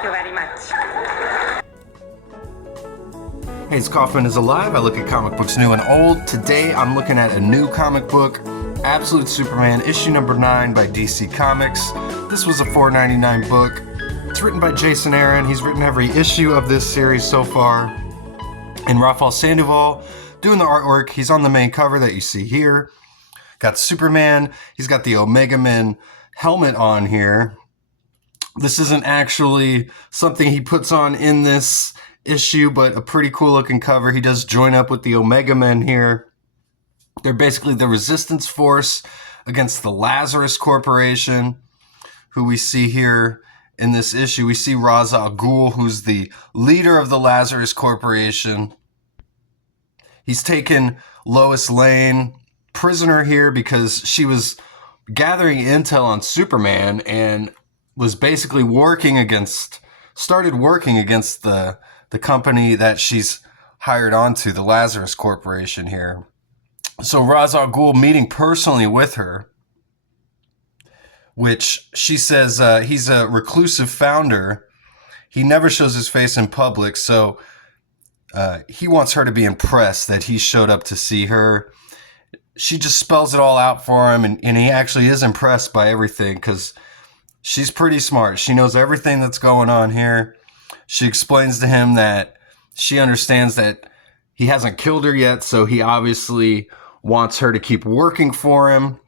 Thank you very much. Hayes Kaufman is alive. I look at comic books new and old. Today I'm looking at a new comic book, Absolute Superman, issue number 9 by DC Comics. This was a $4.99 book. It's written by Jason Aaron. He's written every issue of this series so far. And Rafal Sandoval doing the artwork. He's on the main cover that you see here. Got Superman. He's got the Omega Men helmet on here. This isn't actually something he puts on in this issue, but a pretty cool looking cover. He does join up with the Omega Men here. They're basically the resistance force against the Lazarus Corporation, who we see here in this issue. We see Ra's al Ghul, who's the leader of the Lazarus Corporation. He's taken Lois Lane prisoner here because she was gathering intel on Superman and was basically started working against the company that she's hired onto, the Lazarus Corporation here. So Ra's al Ghul meeting personally with her, which she says he's a reclusive founder. He never shows his face in public, so he wants her to be impressed that he showed up to see her. She just spells it all out for him, and he actually is impressed by everything because she's pretty smart. She knows everything that's going on here. She explains to him that she understands that he hasn't killed her yet, so he obviously wants her to keep working for him.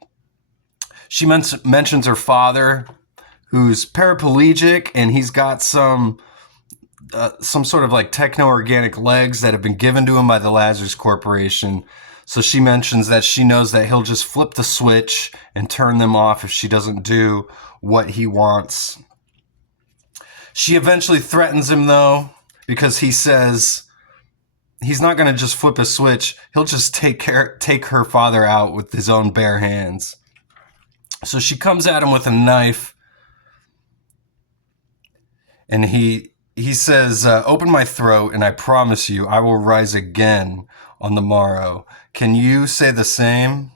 She mentions her father, who's paraplegic, and he's got some sort of like techno-organic legs that have been given to him by the Lazarus Corporation. So she mentions that she knows that he'll just flip the switch and turn them off if she doesn't do what he wants. She eventually threatens him, though, because he says he's not going to just flip a switch. He'll just take her father out with his own bare hands. So she comes at him with a knife, and he says, open my throat, and I promise you I will rise again on the morrow. Can you say the same?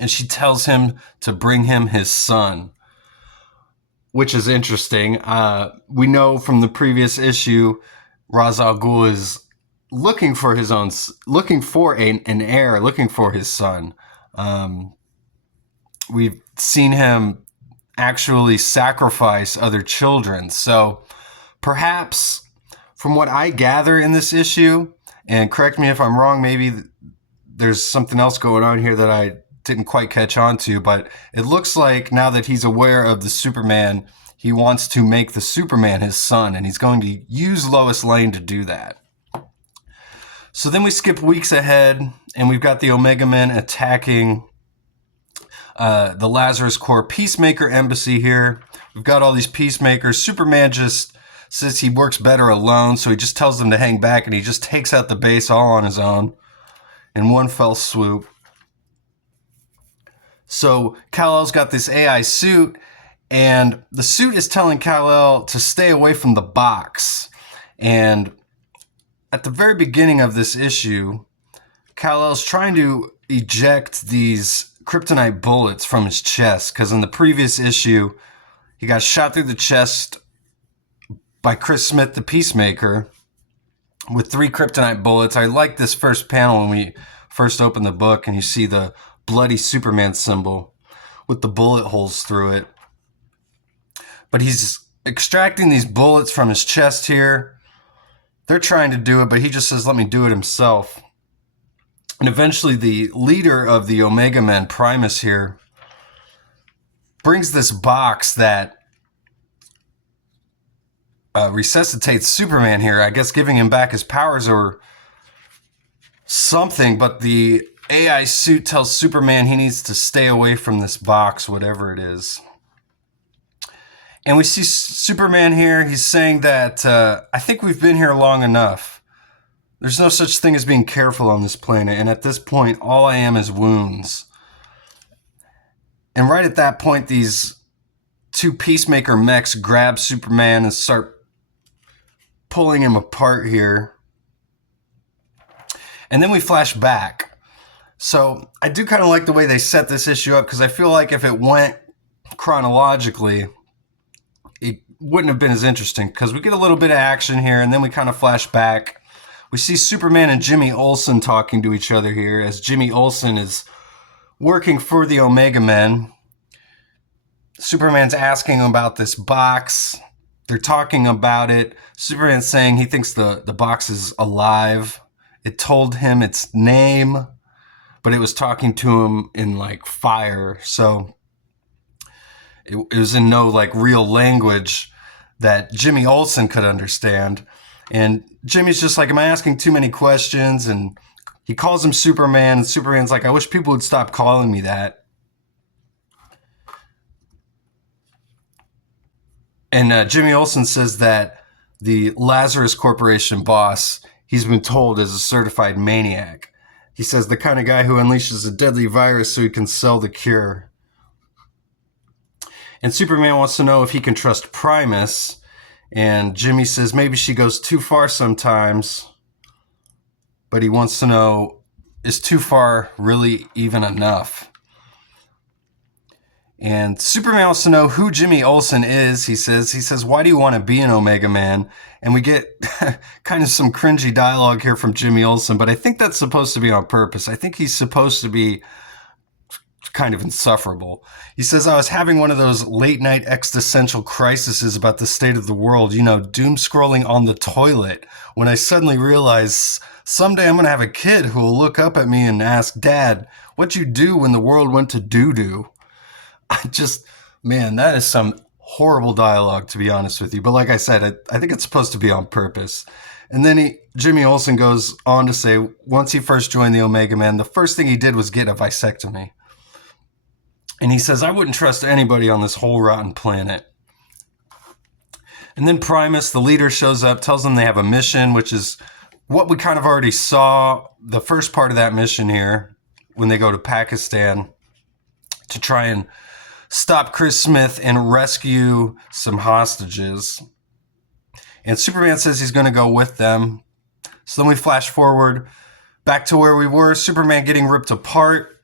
And she tells him to bring him his son, which is interesting. We know from the previous issue, Ra's al Ghul is looking for an heir, looking for his son. We've seen him actually sacrifice other children. So perhaps, from what I gather in this issue, and correct me if I'm wrong, maybe there's something else going on here that I didn't quite catch on to, but it looks like now that he's aware of the Superman, he wants to make the Superman his son, and he's going to use Lois Lane to do that. So then we skip weeks ahead, and we've got the Omega Men attacking the Lazarus Corps Peacemaker Embassy here. We've got all these peacemakers. Superman just says he works better alone, so he just tells them to hang back, and he just takes out the base all on his own in one fell swoop. So Kal-El's got this AI suit, and the suit is telling Kal-El to stay away from the box. And at the very beginning of this issue, Kal-El's trying to eject these kryptonite bullets from his chest, because in the previous issue, he got shot through the chest by Chris Smith, the Peacemaker, with 3 kryptonite bullets. I like this first panel when we first open the book, and you see the bloody Superman symbol with the bullet holes through it. But he's extracting these bullets from his chest here. They're trying to do it, but he just says, let me do it himself. And eventually the leader of the Omega Men, Primus here, brings this box that resuscitates Superman here, I guess giving him back his powers or something, but the AI suit tells Superman he needs to stay away from this box, whatever it is. And we see Superman here. He's saying that, I think we've been here long enough. There's no such thing as being careful on this planet. And at this point, all I am is wounds. And right at that point, these 2 Peacemaker mechs grab Superman and start pulling him apart here. And then we flash back. So I do kind of like the way they set this issue up, because I feel like if it went chronologically, wouldn't have been as interesting because we get a little bit of action here and then we kind of flash back. We see Superman and Jimmy Olsen talking to each other here as Jimmy Olsen is working for the Omega Men. Superman's asking him about this box. They're talking about it. Superman's saying he thinks the box is alive. It told him its name, but it was talking to him in like fire. So it was in no like real language that Jimmy Olsen could understand. And Jimmy's just like, am I asking too many questions? And he calls him Superman, and Superman's like, I wish people would stop calling me that. And Jimmy Olsen says that the Lazarus Corporation boss, he's been told, is a certified maniac. He says the kind of guy who unleashes a deadly virus so he can sell the cure. And Superman wants to know if he can trust Primus. And Jimmy says maybe she goes too far sometimes. But he wants to know, is too far really even enough? And Superman wants to know who Jimmy Olsen is, he says, why do you want to be an Omega Man? And we get kind of some cringy dialogue here from Jimmy Olsen, but I think that's supposed to be on purpose. I think he's supposed to be kind of insufferable. He says, I was having one of those late night existential crises about the state of the world, doom scrolling on the toilet, when I suddenly realized someday I'm going to have a kid who will look up at me and ask, Dad, what'd you do when the world went to doo-doo? Man, that is some horrible dialogue, to be honest with you. But like I said, I think it's supposed to be on purpose. And then Jimmy Olsen goes on to say, once he first joined the Omega Man, the first thing he did was get a vasectomy. And he says, I wouldn't trust anybody on this whole rotten planet. And then Primus, the leader, shows up, tells them they have a mission, which is what we kind of already saw the first part of that mission here when they go to Pakistan to try and stop Chris Smith and rescue some hostages. And Superman says he's going to go with them. So then we flash forward back to where we were, Superman getting ripped apart.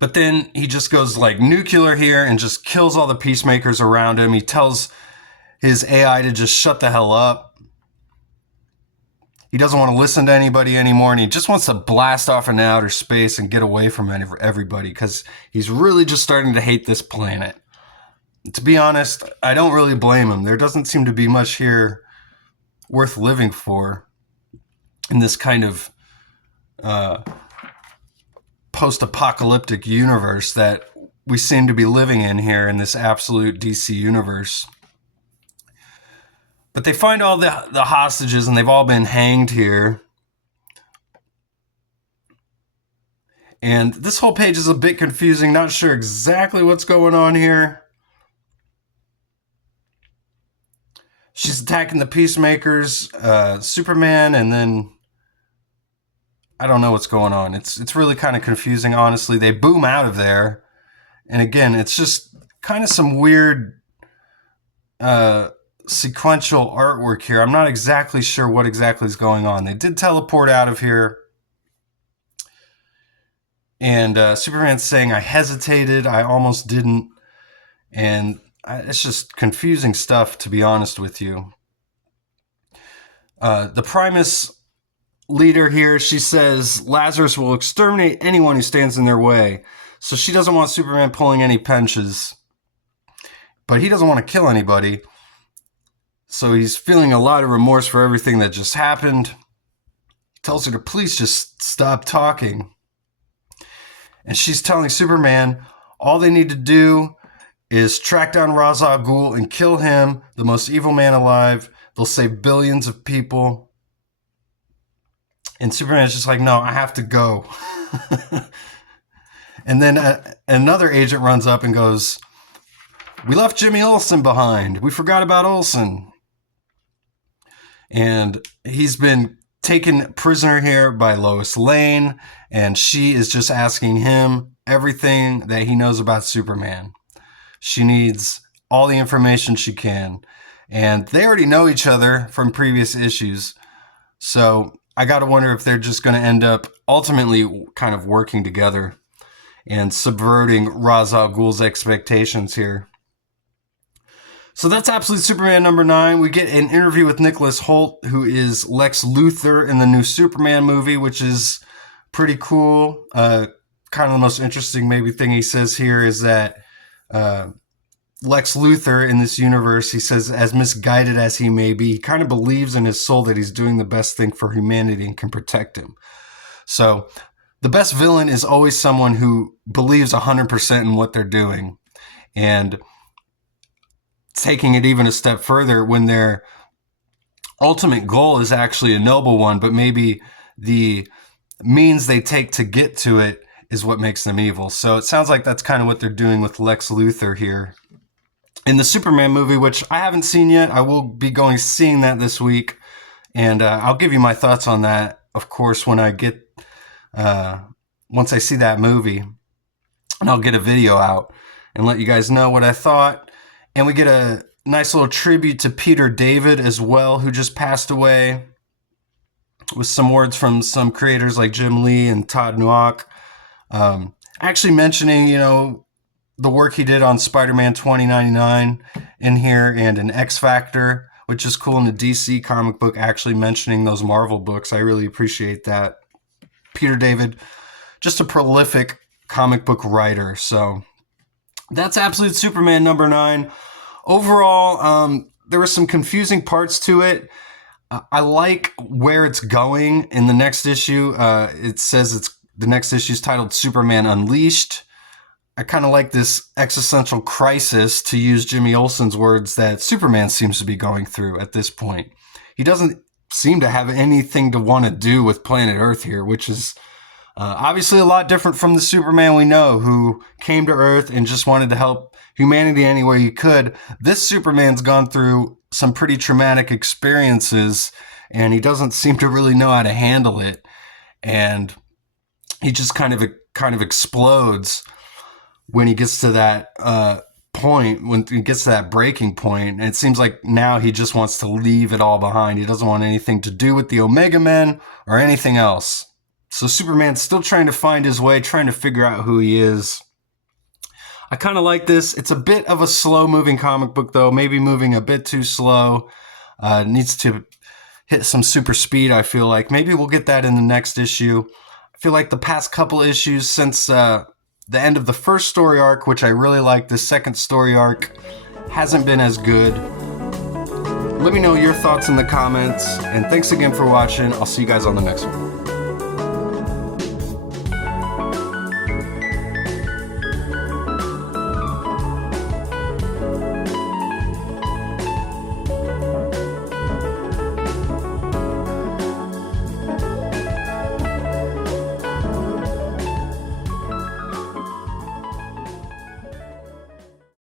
But then he just goes like nuclear here and just kills all the peacemakers around him. He tells his AI to just shut the hell up. He doesn't want to listen to anybody anymore, and he just wants to blast off into outer space and get away from everybody because he's really just starting to hate this planet. To be honest, I don't really blame him. There doesn't seem to be much here worth living for in this kind of post-apocalyptic universe that we seem to be living in here in this absolute DC universe. But they find all the hostages, and they've all been hanged here. And this whole page is a bit confusing. Not sure exactly what's going on here. She's attacking the peacemakers, Superman, and then I don't know what's going on. It's really kind of confusing, honestly. They boom out of there. And again, it's just kind of some weird sequential artwork here. I'm not exactly sure what exactly is going on. They did teleport out of here. And Superman's saying, I hesitated, I almost didn't. And it's just confusing stuff, to be honest with you. The Primus leader here, she says, Lazarus will exterminate anyone who stands in their way. So she doesn't want Superman pulling any punches. But he doesn't want to kill anybody. So he's feeling a lot of remorse for everything that just happened. He tells her to please just stop talking. And she's telling Superman all they need to do is track down Ra's al Ghul and kill him, the most evil man alive. They'll save billions of people. And Superman's just like, no, I have to go. And then another agent runs up and goes, we left Jimmy Olsen behind. We forgot about Olsen. And he's been taken prisoner here by Lois Lane, and she is just asking him everything that he knows about Superman. She needs all the information she can. And they already know each other from previous issues. So I got to wonder if they're just going to end up ultimately kind of working together and subverting Ra's al Ghul's expectations here. So that's Absolute Superman number 9. We get an interview with Nicholas Hoult, who is Lex Luthor in the new Superman movie, which is pretty cool. Kind of the most interesting maybe thing he says here is that Lex Luthor in this universe, he says, as misguided as he may be, he kind of believes in his soul that he's doing the best thing for humanity and can protect him. So the best villain is always someone who believes 100% in what they're doing. And taking it even a step further, when their ultimate goal is actually a noble one, but maybe the means they take to get to it is what makes them evil. So it sounds like that's kind of what they're doing with Lex Luthor here. In the Superman movie, which I haven't seen yet, I will be seeing that this week. And I'll give you my thoughts on that, of course, when I get, once I see that movie. And I'll get a video out and let you guys know what I thought. And we get a nice little tribute to Peter David as well, who just passed away, with some words from some creators like Jim Lee and Todd Nowak. Actually mentioning, the work he did on Spider-Man 2099 in here and in X Factor, which is cool in the DC comic book, actually mentioning those Marvel books. I really appreciate that. Peter David, just a prolific comic book writer. So that's Absolute Superman number 9. Overall, there were some confusing parts to it. I like where it's going in the next issue. It says the next issue is titled Superman Unleashed. I kind of like this existential crisis, to use Jimmy Olsen's words, that Superman seems to be going through at this point. He doesn't seem to have anything to want to do with planet Earth here, which is obviously a lot different from the Superman we know, who came to Earth and just wanted to help humanity any way he could. This Superman's gone through some pretty traumatic experiences, and he doesn't seem to really know how to handle it. And he just kind of explodes when he gets to that point, when he gets to that breaking point. And it seems like now he just wants to leave it all behind. He doesn't want anything to do with the Omega Men or anything else. So Superman's still trying to find his way, trying to figure out who he is. I kind of like this. It's a bit of a slow-moving comic book, though. Maybe moving a bit too slow. It needs to hit some super speed, I feel like. Maybe we'll get that in the next issue. I feel like the past couple issues since the end of the first story arc, which I really like, the second story arc hasn't been as good. Let me know your thoughts in the comments. And thanks again for watching. I'll see you guys on the next one.